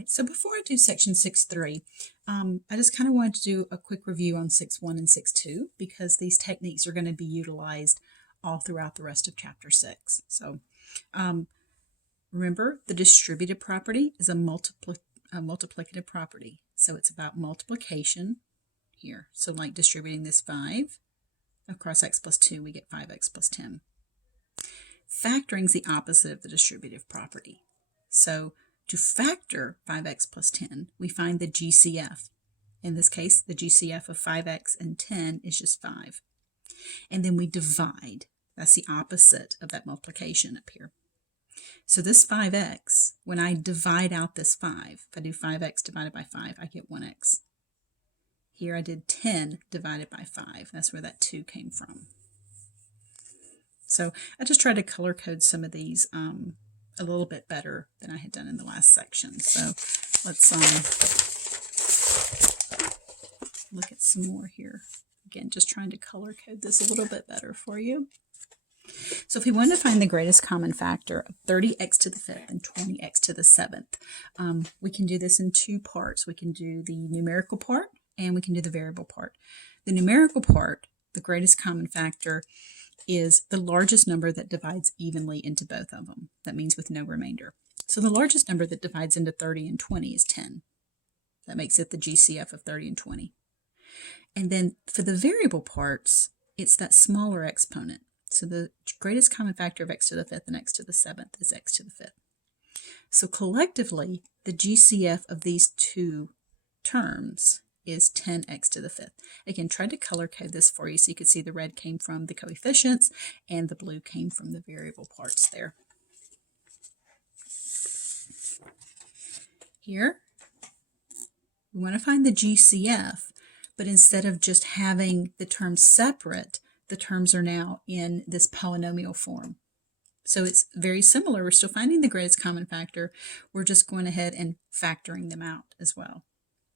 right, so before I do section 6.3, I just kind of wanted to do a quick review on 6.1 and 6.2 because these techniques are going to be utilized all throughout the rest of chapter 6. So remember, the distributive property is a multiplicative property. So it's about multiplication here. So like distributing this 5 across x plus 2, we get 5x plus 10. Factoring is the opposite of the distributive property. So to factor 5x plus 10, we find the GCF. In this case, the GCF of 5x and 10 is just 5. And then we divide. That's the opposite of that multiplication up here. So this 5x, when I divide out this 5, if I do 5x divided by 5, I get 1x. Here I did 10 divided by 5. That's where that 2 came from. So I just tried to color code some of these a little bit better than I had done in the last section. So let's look at some more here. Again, just trying to color code this a little bit better for you. So if we want to find the greatest common factor of 30x to the 5th and 20x to the 7th, we can do this in two parts. We can do the numerical part and we can do the variable part. The numerical part, the greatest common factor, is the largest number that divides evenly into both of them. That means with no remainder. So the largest number that divides into 30 and 20 is 10. That makes it the GCF of 30 and 20. And then for the variable parts, it's that smaller exponent. So the greatest common factor of x to the 5th and x to the 7th is x to the 5th. So collectively, the GCF of these two terms is 10x to the 5th. Again, try to color code this for you so you could see the red came from the coefficients and the blue came from the variable parts there. Here, we want to find the GCF, but instead of just having the terms separate, the terms are now in this polynomial form. So it's very similar. We're still finding the greatest common factor. We're just going ahead and factoring them out as well.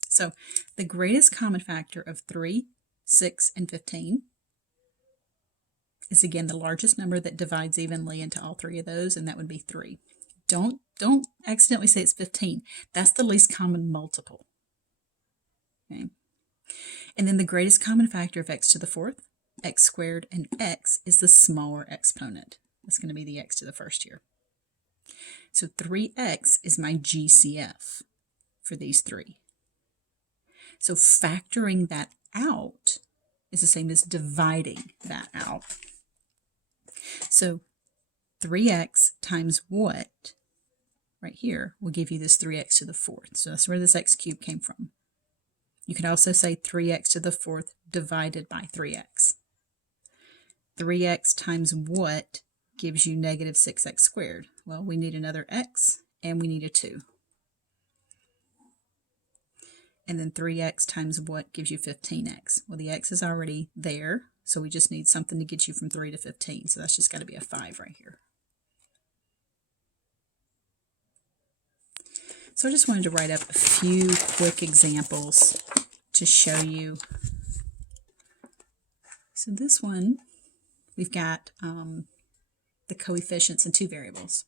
So the greatest common factor of 3, 6, and 15 is again the largest number that divides evenly into all three of those, and that would be 3. Don't accidentally say it's 15. That's the least common multiple. Okay. And then the greatest common factor of x to the 4th, x squared, and x is the smaller exponent. That's going to be the x to the 1st here. So 3x is my GCF for these three. So factoring that out is the same as dividing that out. So 3x times what, right here, will give you this 3x to the 4th. So that's where this x cubed came from. You can also say 3x to the 4th divided by 3x. 3x times what gives you negative 6x squared? Well, we need another x and we need a 2. And then 3x times what gives you 15x? Well, the x is already there, so we just need something to get you from 3 to 15. So that's just got to be a 5 right here. So I just wanted to write up a few quick examples to show you. So this one, we've got the coefficients in two variables.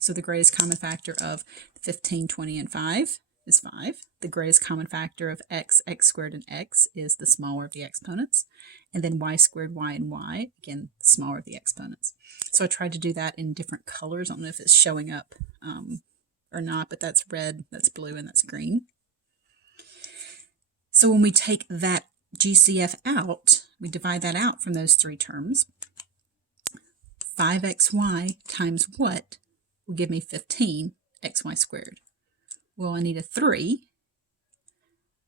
So the greatest common factor of 15, 20, and 5 is 5. The greatest common factor of x, x squared, and x is the smaller of the exponents. And then y squared, y, and y, again, the smaller of the exponents. So I tried to do that in different colors. I don't know if it's showing up or not, but that's red, that's blue, and that's green. So when we take that GCF out, we divide that out from those three terms. 5xy times what will give me 15xy squared? Well, I need a 3.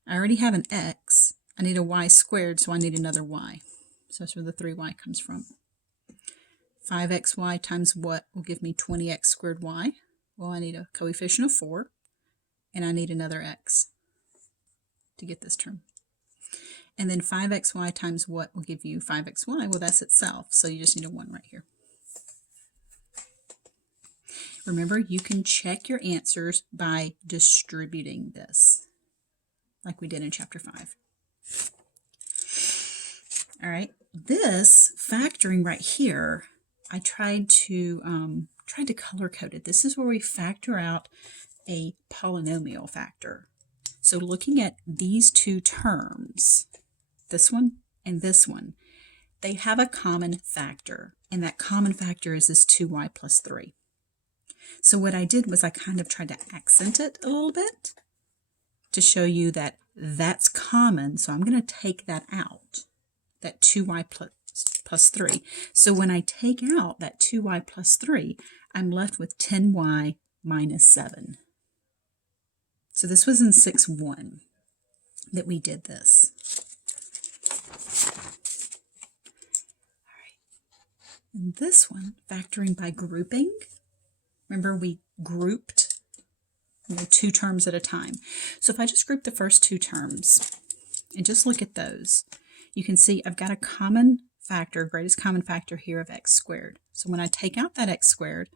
I already have an x. I need a y squared, so I need another y. So that's where the 3y comes from. 5xy times what will give me 20x squared y? Well, I need a coefficient of 4, and I need another x to get this term. And then 5xy times what will give you 5xy? Well, that's itself, so you just need a 1 right here. Remember, you can check your answers by distributing this, like we did in chapter 5. All right, this factoring right here, I tried to color code it. This is where we factor out a polynomial factor. So looking at these two terms, this one and this one, they have a common factor, and that common factor is this 2y plus 3. So what I did was I kind of tried to accent it a little bit to show you that that's common, so I'm going to take that out, that 2y plus 3. So when I take out that 2y plus 3, I'm left with 10y minus 7. So this was in 6-1 that we did this. All right. And this one, factoring by grouping, remember we grouped two terms at a time. So if I just group the first two terms and just look at those, you can see I've got a common factor, greatest common factor here of x squared. So when I take out that x squared,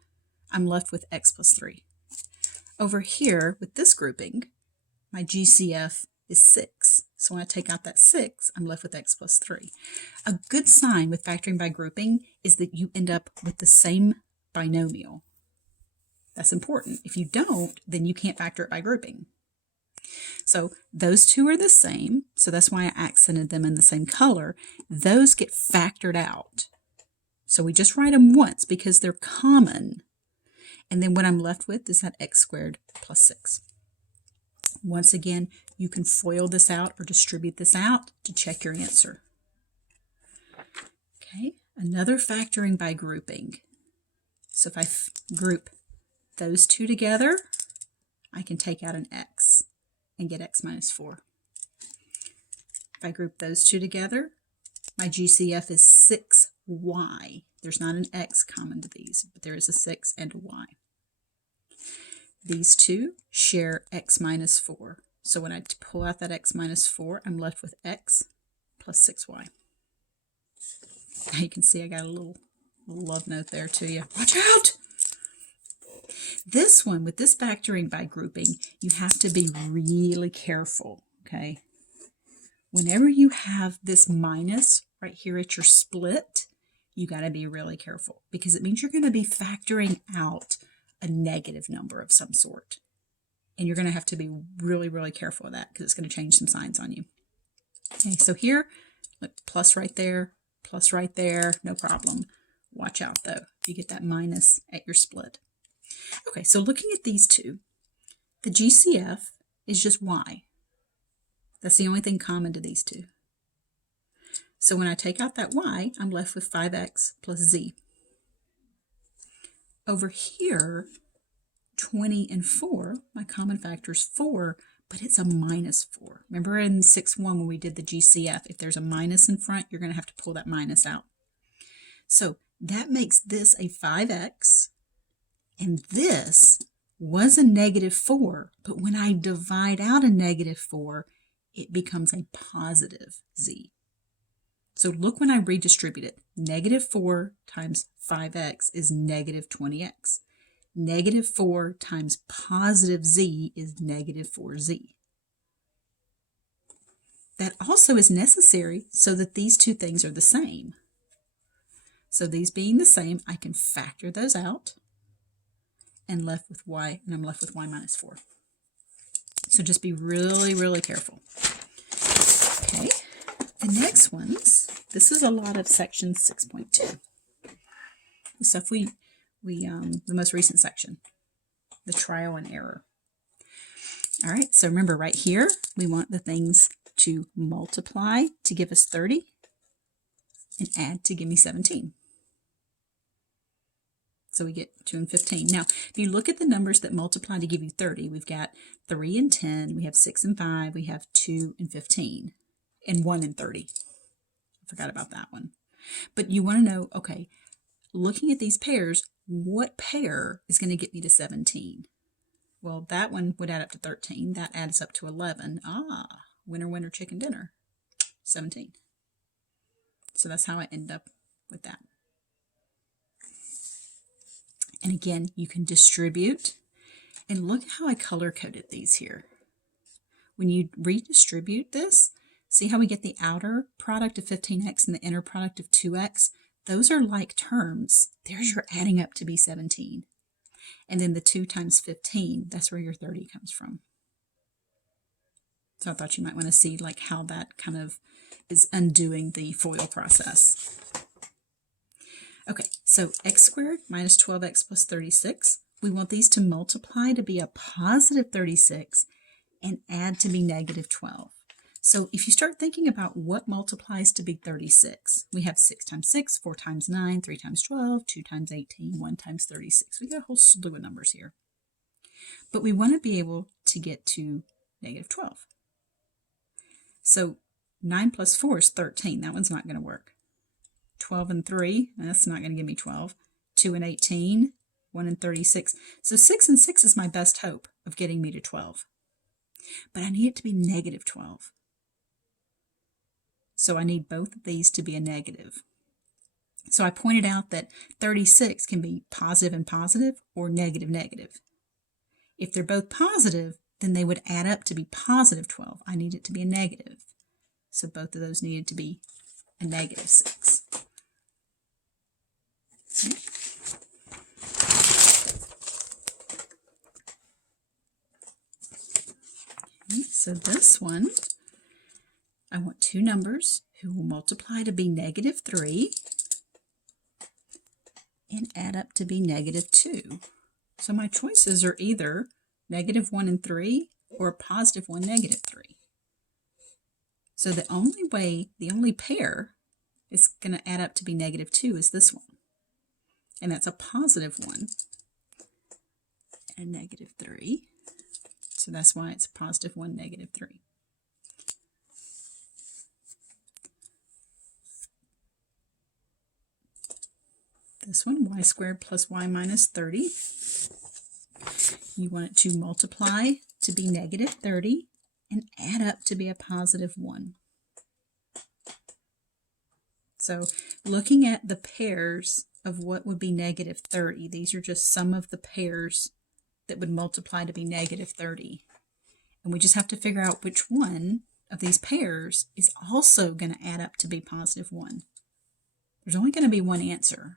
I'm left with x plus 3. Over here with this grouping, my GCF is 6. So when I take out that 6, I'm left with x plus 3. A good sign with factoring by grouping is that you end up with the same binomial. That's important. If you don't, then you can't factor it by grouping. So those two are the same, so that's why I accented them in the same color. Those get factored out. So we just write them once because they're common. And then what I'm left with is that x squared plus 6. Once again, you can FOIL this out or distribute this out to check your answer. Okay, another factoring by grouping. So if I group those two together, I can take out an x and get x minus 4. If I group those two together, my GCF is 6y. There's not an x common to these, but there is a 6 and a y. These two share x minus 4. So when I pull out that x minus 4, I'm left with x plus 6y. Now you can see I got a little love note there to you. Watch out! This one, with this factoring by grouping, you have to be really careful, okay? Whenever you have this minus right here at your split, you got to be really careful because it means you're going to be factoring out a negative number of some sort. And you're going to have to be really, really careful of that because it's going to change some signs on you. Okay, so here, look, plus right there, no problem. Watch out though, you get that minus at your split. Okay, so looking at these two, the GCF is just y. That's the only thing common to these two. So when I take out that y, I'm left with 5x plus z. Over here, 20 and 4, my common factor is 4, but it's a minus 4. Remember in 6-1 when we did the GCF, if there's a minus in front, you're going to have to pull that minus out. So that makes this a 5x, and this was a negative 4, but when I divide out a negative 4, it becomes a positive z. So look when I redistribute it. Negative 4 times 5x is negative 20x. Negative 4 times positive z is negative 4z. That also is necessary so that these two things are the same. So these being the same, I can factor those out and left with y, and I'm left with y minus 4. So just be really, really careful. Okay, the next ones, this is a lot of section 6.2. The stuff the most recent section, the trial and error. All right, so remember right here, we want the things to multiply to give us 30 and add to give me 17. So we get 2 and 15. Now, if you look at the numbers that multiply to give you 30, we've got 3 and 10, we have 6 and 5, we have 2 and 15, and 1 and 30. I forgot about that one. But you want to know, okay, looking at these pairs, what pair is going to get me to 17? Well, that one would add up to 13. That adds up to 11. Ah, winner, winner, chicken dinner. 17. So that's how I end up with that. And again, you can distribute. And look how I color-coded these here. When you redistribute this, see how we get the outer product of 15x and the inner product of 2x? Those are like terms. There's your adding up to be 17. And then the 2 times 15, that's where your 30 comes from. So I thought you might want to see like how that kind of is undoing the FOIL process. Okay, so x squared minus 12x plus 36. We want these to multiply to be a positive 36 and add to be negative 12. So if you start thinking about what multiplies to be 36, we have 6 times 6, 4 times 9, 3 times 12, 2 times 18, 1 times 36. We got a whole slew of numbers here. But we want to be able to get to negative 12. So 9 plus 4 is 13. That one's not going to work. 12 and 3, that's not going to give me 12. 2 and 18, 1 and 36. So 6 and 6 is my best hope of getting me to 12. But I need it to be negative 12. So I need both of these to be a negative. So I pointed out that 36 can be positive and positive or negative negative. If they're both positive, then they would add up to be positive 12. I need it to be a negative. So both of those needed to be a negative 6. Okay. So this one, I want two numbers who will multiply to be negative 3 and add up to be negative 2. So my choices are either negative 1 and 3 or positive 1, negative 3. So the only pair is going to add up to be negative 2 is this one. And that's a positive 1 and negative 3. So that's why it's positive 1, negative 3. This one, y squared plus y minus 30. You want it to multiply to be negative 30 and add up to be a positive 1. So looking at the pairs of what would be negative 30, these are just some of the pairs that would multiply to be negative 30. And we just have to figure out which one of these pairs is also going to add up to be positive 1. There's only going to be one answer.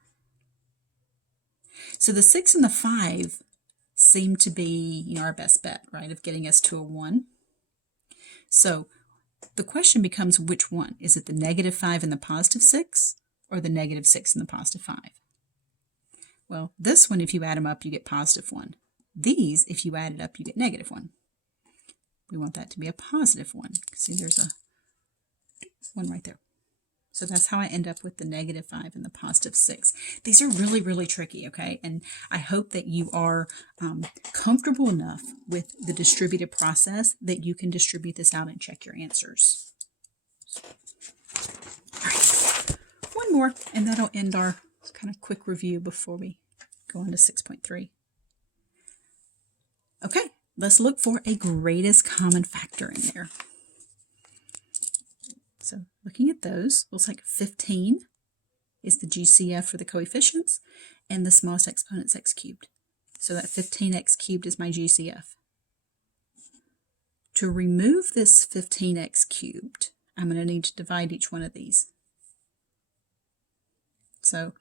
So the 6 and the 5 seem to be, our best bet, right, of getting us to a 1. So the question becomes which one? Is it the negative 5 and the positive 6 or the negative 6 and the positive 5? Well, this one, if you add them up, you get positive 1. These, if you add it up, you get negative 1. We want that to be a positive 1. See, there's a 1 right there. So that's how I end up with the negative 5 and the positive 6. These are really, really tricky, okay? And I hope that you are comfortable enough with the distributed process that you can distribute this out and check your answers. All right, one more, and that'll end our kind of quick review before we go on to 6.3. Okay, let's look for a greatest common factor in there. So looking at those, looks like 15 is the GCF for the coefficients, and the smallest exponent's x cubed. So that 15x cubed is my GCF. To remove this 15x cubed, I'm going to need to divide each one of these. So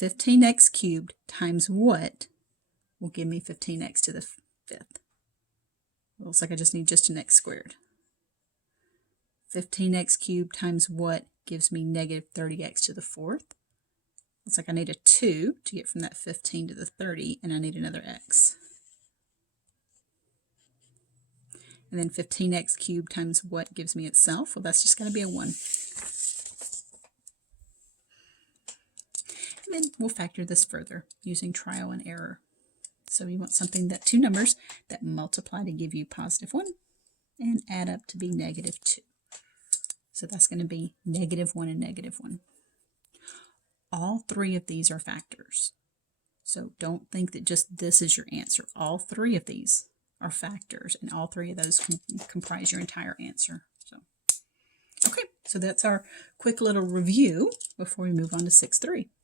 15x cubed times what will give me 15x to the 5th? Looks like I just need just an x squared. 15x cubed times what gives me negative 30x to the 4th. Looks like I need a 2 to get from that 15 to the 30, and I need another x. And then 15x cubed times what gives me itself? Well, that's just got to be a 1. And then we'll factor this further using trial and error. So you want something that two numbers that multiply to give you positive 1 and add up to be negative 2. So that's going to be negative 1 and negative 1. All three of these are factors. So don't think that just this is your answer. All three of these are factors, and all three of those comprise your entire answer. So, okay, so that's our quick little review before we move on to 6.3.